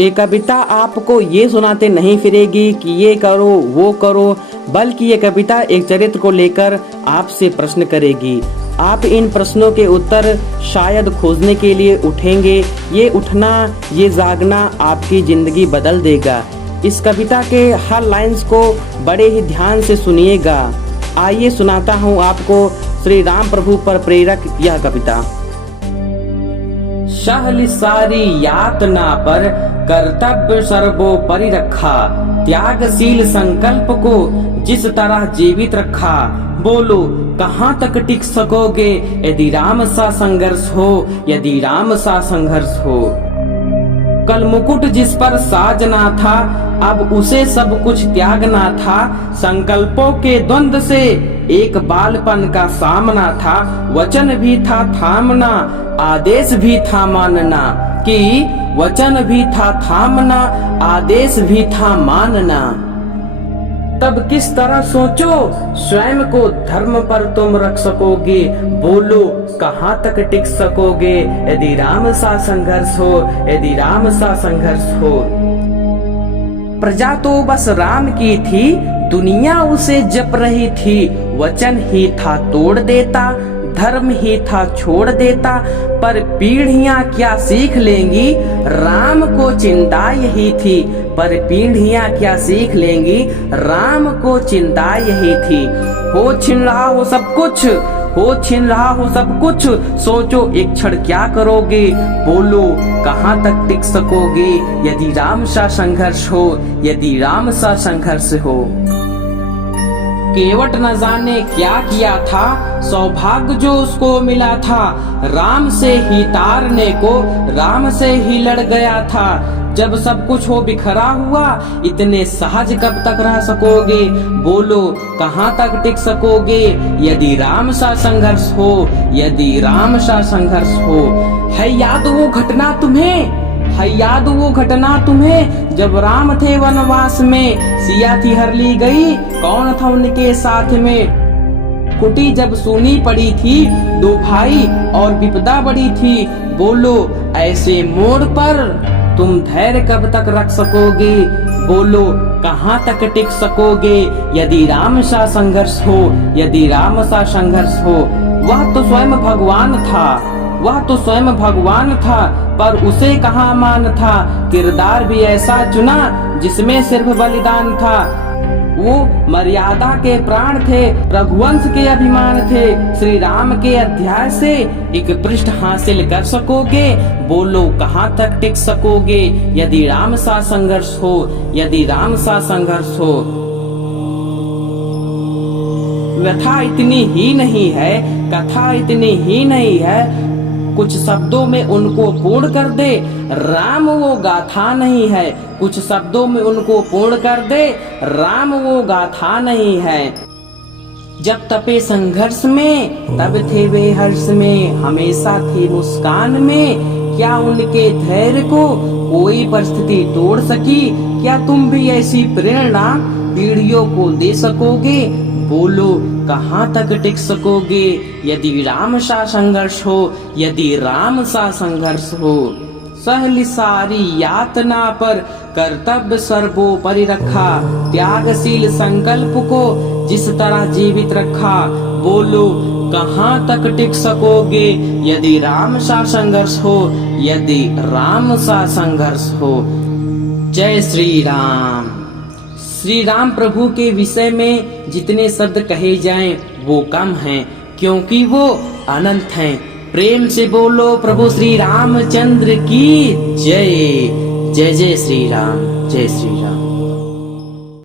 ये कविता आपको ये सुनाते नहीं फिरेगी कि ये करो वो करो, बल्कि ये कविता एक चरित्र को लेकर आपसे प्रश्न करेगी। आप इन प्रश्नों के उत्तर शायद खोजने के लिए उठेंगे। ये उठना, ये जागना आपकी जिंदगी बदल देगा। इस कविता के हर लाइंस को बड़े ही ध्यान से सुनिएगा। आइए सुनाता हूँ आपको श्री राम प्रभु पर प्रेरक यह कविता। सहली सारी यातना पर कर्तव्य सर्वोपरि रखा, त्यागशील संकल्प को जिस तरह जीवित रखा। बोलो कहाँ तक टिक सकोगे यदि राम सा संघर्ष हो, यदि राम सा संघर्ष हो। कल मुकुट जिस पर साजना था, अब उसे सब कुछ त्यागना था। संकल्पों के द्वंद्व से एक बालपन का सामना था। वचन भी था थामना, आदेश भी था मानना। कि वचन भी था थामना, आदेश भी था मानना। तब किस तरह सोचो स्वयं को धर्म पर तुम रख सकोगे। बोलो कहाँ तक टिक सकोगे यदि राम सा संघर्ष हो, यदि राम सा संघर्ष हो। प्रजा तो बस राम की थी, दुनिया उसे जप रही थी। वचन ही था तोड़ देता, धर्म ही था छोड़ देता। पर पीढ़ियां क्या सीख लेंगी, राम को चिंता यही थी। पर पीढ़ियां क्या सीख लेंगी, राम को चिंता यही थी। हो छिन रहा हो सब कुछ, हो छिन रहा हो सब कुछ। सोचो एक क्षण क्या करोगे। बोलो कहाँ तक टिक सकोगे यदि राम सा संघर्ष हो, यदि राम सा संघर्ष हो। केवट न जाने क्या किया था, सौभाग्य जो उसको मिला था। राम से ही तारने को, राम से ही लड़ गया था। जब सब कुछ हो बिखरा हुआ, इतने सहज कब तक रह सकोगे। बोलो कहाँ तक टिक सकोगे यदि राम सा संघर्ष हो, यदि राम सा संघर्ष हो। है याद वो घटना तुम्हें, है याद वो घटना तुम्हें, जब राम थे वनवास में। सिया थी हर ली गई, कौन था उनके साथ में। कुटी जब सूनी पड़ी थी, दो भाई और विपदा बड़ी थी। बोलो ऐसे मोड़ पर तुम धैर्य कब तक रख सकोगे। बोलो कहाँ तक टिक सकोगे यदि राम सा संघर्ष हो, यदि राम सा संघर्ष हो। वह तो स्वयं भगवान था, वह तो स्वयं भगवान था, पर उसे कहाँ मान था। किरदार भी ऐसा चुना जिसमें सिर्फ बलिदान था। वो मर्यादा के प्राण थे, रघुवंश के अभिमान थे। श्री राम के अध्याय से एक पृष्ठ हासिल कर सकोगे। बोलो कहाँ तक टिक सकोगे यदि राम सा संघर्ष हो, यदि राम सा संघर्ष हो। व्यथा इतनी ही नहीं है, कथा इतनी ही नहीं है, कुछ शब्दों में उनको पूर्ण कर दे। राम वो गाथा नहीं है, कुछ शब्दों में उनको पूर्ण कर दे। राम वो गाथा नहीं है। जब तपे संघर्ष में तब थे वे हर्ष में, हमेशा थे मुस्कान में। क्या उनके धैर्य को कोई परिस्थिति तोड़ सकी। क्या तुम भी ऐसी प्रेरणा पीढ़ियों को दे सकोगे। बोलो कहाँ तक टिक सकोगे यदि राम सा संघर्ष हो, यदि राम सा संघर्ष हो। सहली सारी यातना पर कर्तव्य सर्वोपरि रखा, त्यागशील संकल्प को जिस तरह जीवित रखा। बोलो कहाँ तक टिक सकोगे यदि राम सा संघर्ष हो, यदि राम सा संघर्ष हो। जय श्री राम। श्री राम प्रभु के विषय में जितने शब्द कहे जाएं वो कम हैं, क्योंकि वो अनंत हैं। प्रेम से बोलो प्रभु श्री रामचंद्र की जय। जय जय श्री राम, जय श्री राम।